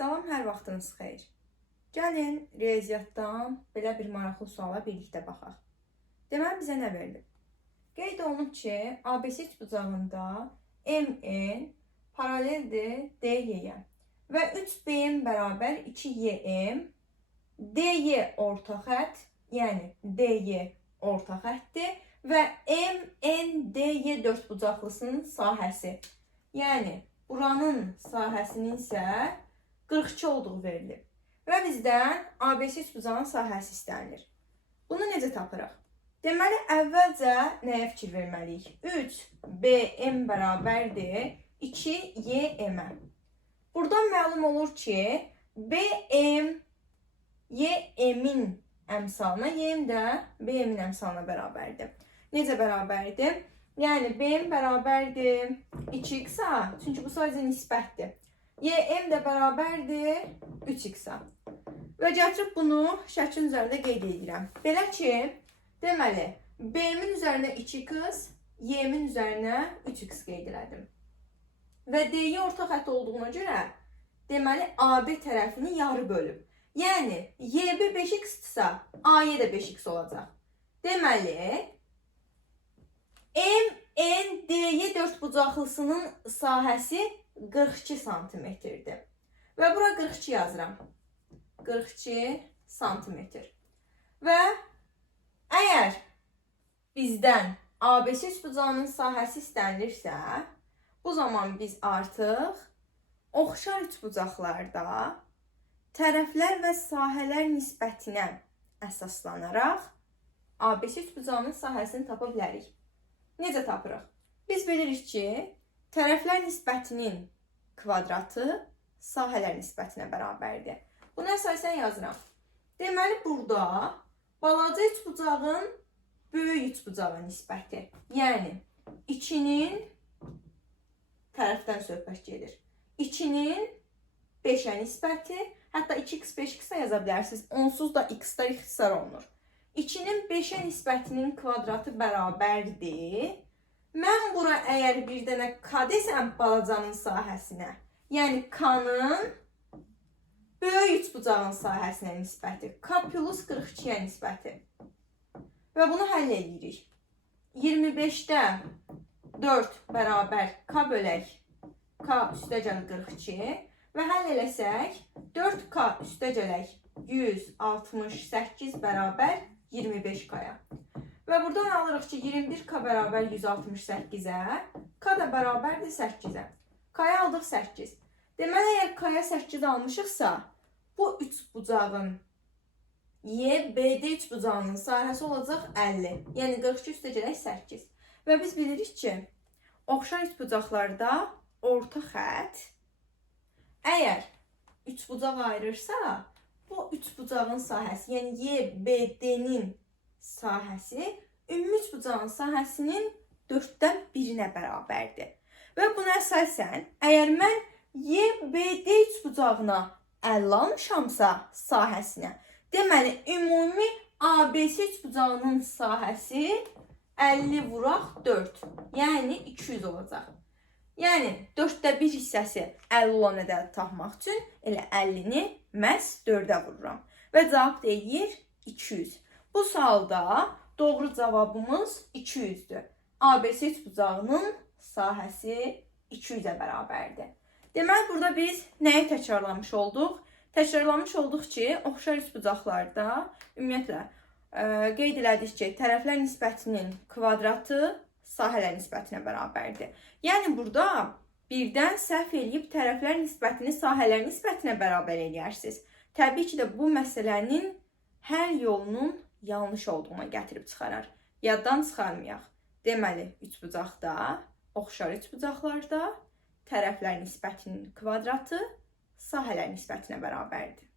Salam, hər vaxtınız xeyir. Gəlin, riyaziyyatdan belə bir maraqlı suala birlikdə baxaq. Deməli, bizə nə verilib? Qeyd olunub ki, ABC üçbucağında MN paraleldir DY-yə və 3BM bərabər 2YM, DY orta xətt, yəni DY orta xəttdir və MNDY dördbucaqlısının sahəsi, yəni buranın sahəsinin isə 42 olduğu verilib. Və bizdən ABC üçbucağının sahəsi istənilir. Bunu necə tapırıq? Deməli, əvvəlcə nəyə fikir verməliyik? 3BM bərabərdir 2YM-ə. Buradan məlum olur ki, BM YM-in əmsalına, YM də BM-in əmsalına bərabərdir. Necə bərabərdir? Yəni, BM bərabərdir 2x-a, çünki bu sadəcə nisbətdir. YM də bərabərdir 3x-a. Və gətirib bunu şəklin üzərində qeyd edirəm. Belə ki, deməli, BM-in üzərinə 2x, Y-min üzərinə 3x qeyd elədim. Və DY orta xətt olduğuna görə, deməli, AB tərəfini yarı bölüb. Yəni, YB 5x-dırsa, AY də 5x olacaq. Deməli, MNDY dördbucaqlısının sahəsi 42 santimetrdir. Və bura 42 yazıram. 42 santimetr. Və əgər bizdən ABC üçbucağının sahəsi istənilirsə, bu zaman biz artıq oxşar üçbucaqlarda tərəflər və sahələr nisbətinə əsaslanaraq ABC üçbucağının sahəsini tapa bilərik. Necə tapırıq? Biz bilirik ki, tərəflər nisbətinin kvadratı sahələr nisbətinə bərabərdir. Bunu əsasən yazıram. Deməli, burada balaca üçbucağın böyük üçbucağa nisbəti. Yəni, 2-nin tərəfdən söhbət gedir. 2-nin 5-ə nisbəti, hətta 2x, 5x də yaza bilərsiniz. Onsuz da x-lar ixtisar olunur. 2-nin 5-ə nisbətinin kvadratı bərabərdir. Mən bura əgər bir dənə k desəm balacanın sahəsinə, yəni k-nın böyük üçbucağın sahəsinə nisbəti, k plus 42-yə nisbəti. Və bunu həll edirik. 25-də 4 bərabər k bölək k üstəgəl 42 və həll eləsək 4k üstəgələk 168 bərabər 25k-ya. Və buradan alırıq ki, 21k bərabər 168-ə, k da bərabərdir 8-ə. K-ya aldıq 8. Deməli, əgər k-ya 8 almışıqsa, bu üçbucağın YBD üçbucağının sahəsi olacaq 50. Yəni, 42 üstəgələk 8. Və biz bilirik ki, oxşar üçbucaqlarda orta xətt əgər üçbucaq ayırırsa, bu üçbucağın sahəsi, yəni YBD-nin sahəsi ümumi üçbucağın sahəsinin 4-dən 1-nə bərabərdir. Və buna əsasən, əgər mən YBD üçbucağına 50 almışamsa sahəsinə, deməli, ümumi ABC üçbucağının sahəsi 50 vuraq 4, yəni 200 olacaq. Yəni, 4-də 1 hissəsi 50 olan ədədi tapmaq üçün elə 50-ni məhz 4-ə vururam. Və cavab deyir 200. Bu sualda doğru cavabımız 200-dür. ABC üçbucağının sahəsi 200-ə bərabərdir. Deməli, burada biz nəyi təkrarlamış olduq? Təkrarlamış olduq ki, oxşar üçbucaqlarda ümumiyyətlə qeyd elədik ki, tərəflər nisbətinin kvadratı sahələr nisbətinə bərabərdir. Yəni, burada birdən səhv eləyib tərəflər nisbətini sahələr nisbətinə bərabər eləyərsiniz. Təbii ki də bu məsələnin hər yolunun yanlış olduğuna gətirib çıxarar. Yaddan çıxarmayaq. Deməli, üçbucaqda, oxşar üçbucaqlarda tərəflər nisbətinin kvadratı sahələr nisbətinə bərabərdir.